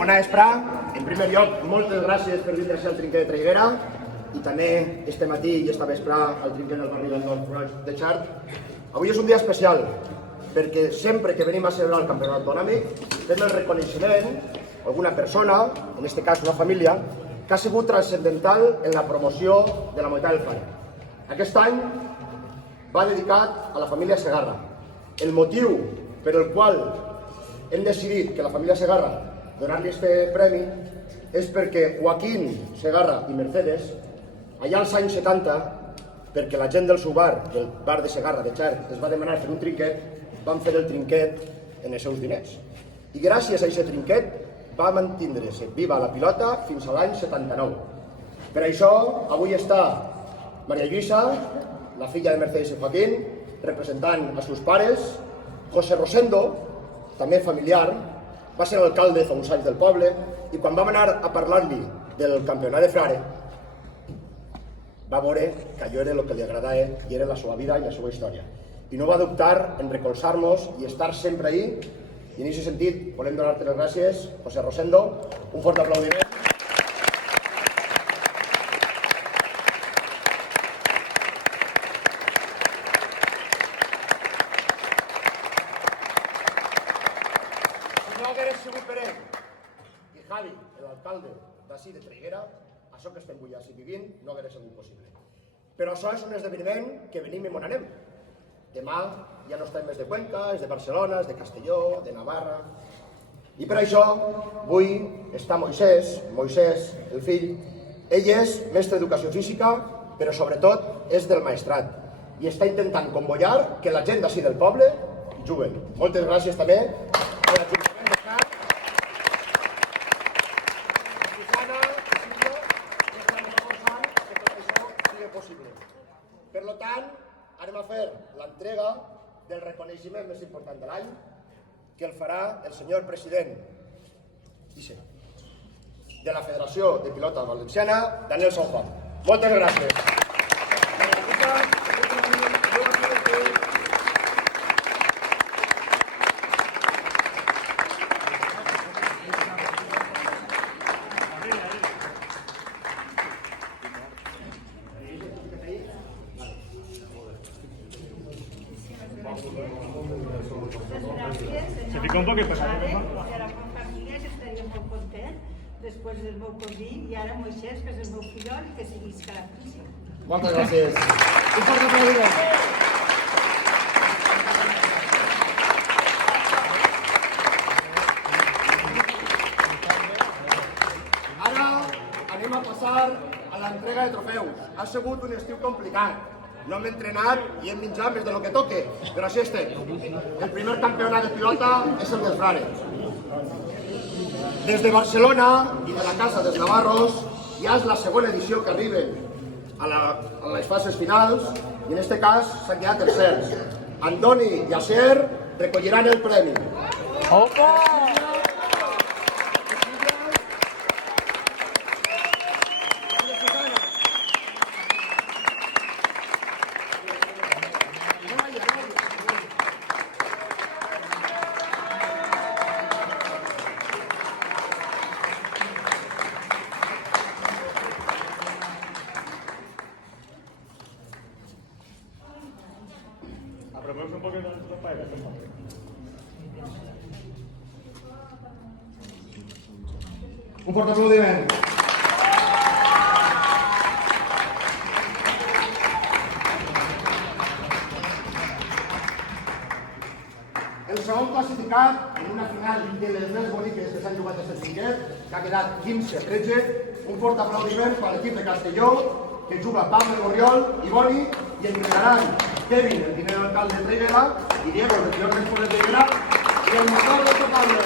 Bona vesprà. En primer lloc, moltes gràcies per vindre a ser al trinquet de Traiguera i també este matí i esta vesprà al trinquet del barri del Nord de Xart. Avui és un dia especial perquè sempre que venim a celebrar el campionat autonòmic fem el reconeixement a alguna persona, en aquest cas una família, que ha sigut transcendental en la promoció de la modalitat del Fare. Aquest any va dedicat a la família Segarra. El motiu per el qual hem decidit que la família Segarra donar-li aquest premi és perquè Joaquín Segarra i Mercedes, allà als anys 70, perquè la gent del seu bar, del bar de Segarra, de Xert, es va demanar fer un trinquet, van fer el trinquet en els seus diners. I gràcies a aquest trinquet va mantindre's viva la pilota fins a l'any 79. Per això, avui està Maria Lluïsa, la filla de Mercedes i Joaquín, representant els seus pares, José Rosendo, també familiar, va ser alcalde fa uns anys del poble, i quan vam anar a parlar-li del campionat de Frare, va veure que allò era el que li agradava i era la seva vida i la seva història. I no va dubtar en recolzar-nos i estar sempre ahí. I en aquest sentit volem donar-te les gràcies, José Rosendo. Un fort aplaudiment. Si no hagués sigut per ell i Javi, l'alcalde d'ací de Traiguera, això que estem avui així vivint no hauria sigut possible. Però això és un esdeveniment que venim i mon anem. Demà ja no estem més de Cuenca, és de Barcelona, és de Castelló, de Navarra. I per això avui està Moisés, el fill. Ell és mestre d'educació física, però sobretot és del maestrat. I està intentant convocar que la gent d'ací del poble juguen. Moltes gràcies també a l'Ajuntament de Xart, a Susana i Silvia, que estan reforçant que tot això sigui possible. Per tant, anem a fer l'entrega del reconeixement més important de l'any, que el farà el senyor president de la Federació de Pilota Valenciana, Daniel San Juan. Moltes gràcies. Se fica un poquet pesat. Era Juan Famigues, estaria molt content, després del meu cosí, i ara Moisés, que és el meu fillol, que seguisca la física. Moltes gràcies. Un fort aplaudiment. Ara anem a passar a l'entrega de trofeus. Ha sigut un estiu complicat. No hem entrenat i hem menjat més del que toque, però així estem. El primer campionat de pilota és el dels Frare. Des de Barcelona i de la Casa dels Navarros ja és la segona edició que arriben a les fases finals i en aquest cas s'han quedat tercers. Andoni i Acer recolliran el premi. Opa! Aprovemos un poquito de paella. Un fort aplaudiment. El segon classificat en una final de les més boniques que s'han jugat a aquest trinquet, que ha quedat 15-13. Un fort aplaudiment per l'equip de Castelló, que juga Pablo Gorriol i Boni, i entregaran Kevin, el primer alcalde de Traiguera, i Diego, el regidor de Traiguera, i el motor de Pablo.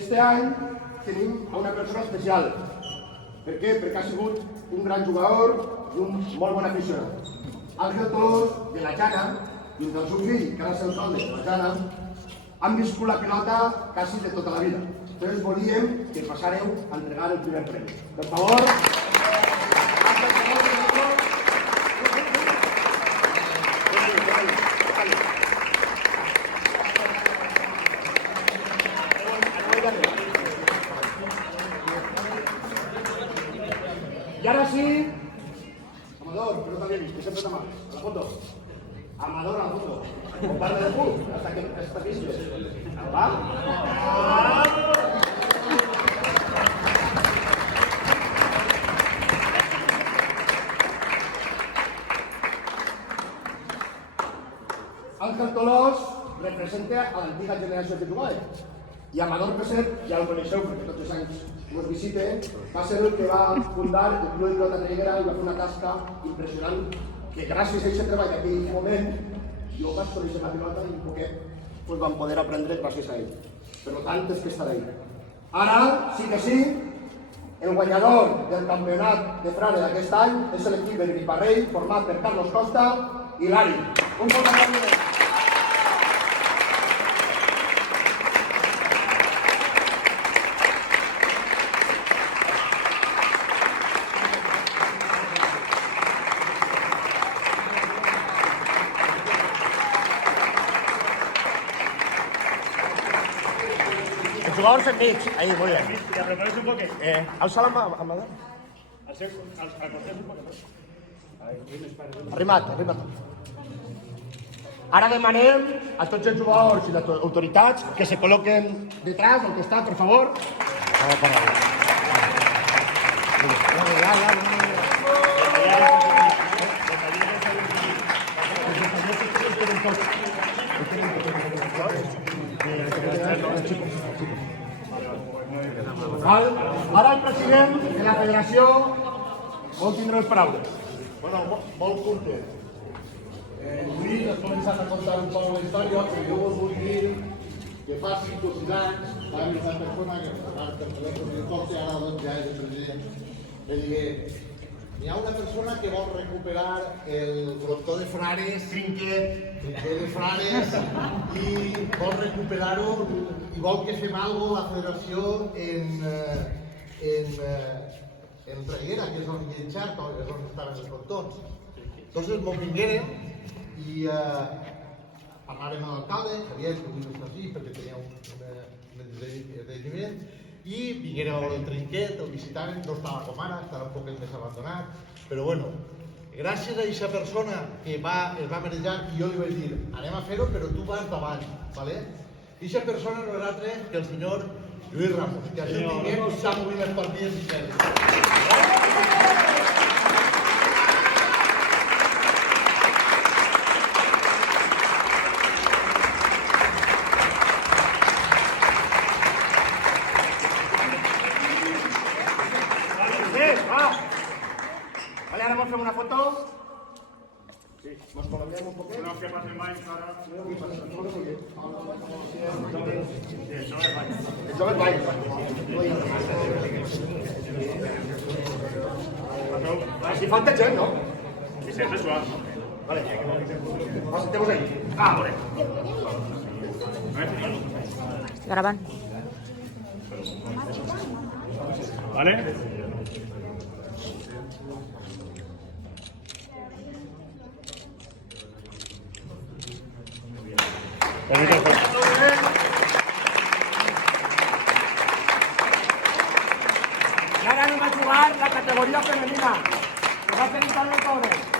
este any tenim una persona especial. Per què? Perquè ha sigut un gran jugador i un molt bon aficionat. Àngel Tolós, de la Jana, i del seu fill, que ara és alcalde de la Jana, han viscut la pilota quasi de tota la vida. Entonces volíem que passàreu a entregar el primer premi. Per favor. Y ahora sí, Amador, que no te había visto, siempre te mal. A la foto. Amador a la foto. Comparte de fútbol, hasta que viste. ¿Va? Ángel Tolós representa a l'antiga generació que jugava. I Amador Peset, ja el coneixeu perquè tots els anys us visiten, va ser el que va fundar el Club de Pilota Traiguera i va fer una tasca impressionant que gràcies a aquest treball d'aquell moment jo vaig conèixer la pilota i un poquet vam poder aprendre gràcies a ell. Per tant, és que estarà ahí. Ara, sí que sí, el guanyador del campionat de Frare d'aquest any és l'equip de Griparrell, format per Carlos Costa i Lari. Un bon aplaudiment. Els jugadors enmig, ahí, molt bé. Te prepares un poquet. Alça la mà, Amador. Acostés un poquet. Arrima't. Ara demanem a tots els jugadors i les autoritats que se col·loquen detrás, al costat, per favor. Ara el president de la federació vol tindre les paraules. Bueno, molt curtet. Avui has començat a contar un poc la història, però jo us vull dir que fa 5 o 6 anys va haver una persona que a part del telèfon de cop ara doncs ja és el president, le digué hi ha una persona que vol recuperar el frontó de Frares, trinquet de Frares, i vol recuperar-ho i vol que fem alguna cosa la federació en Traiguera, que és on hi ha el xart, és on estan els frontons. Entonces m'ho vinguérem i parlàrem amb l'alcalde, Javier, que avui no està així perquè tenia un esdeveniment, i vinguérem a veure el trinquet, el visitàvem, no estava com ara, estava un poquet més abandonat, però bueno, gràcies a aquesta persona que es va marejar i jo li vaig dir, anem a fer-ho, però tu vas davant, ¿vale? I aquesta persona no era altre que el senyor Lluís Ramos, que això tinguem s'ha movit les partides i fent. Vale, ara vols fer una foto? Sí. Mos col·loquem un poquet? No, que passen banys ara. Els Sí, joves ballen. Si falta gent, no? I sempre suau. Vale. Sentemos ahí. Ah, vale. Grabant. ¿Vale? I ara anem a jugar la categoria femenina. Que va tenir tant el pobre.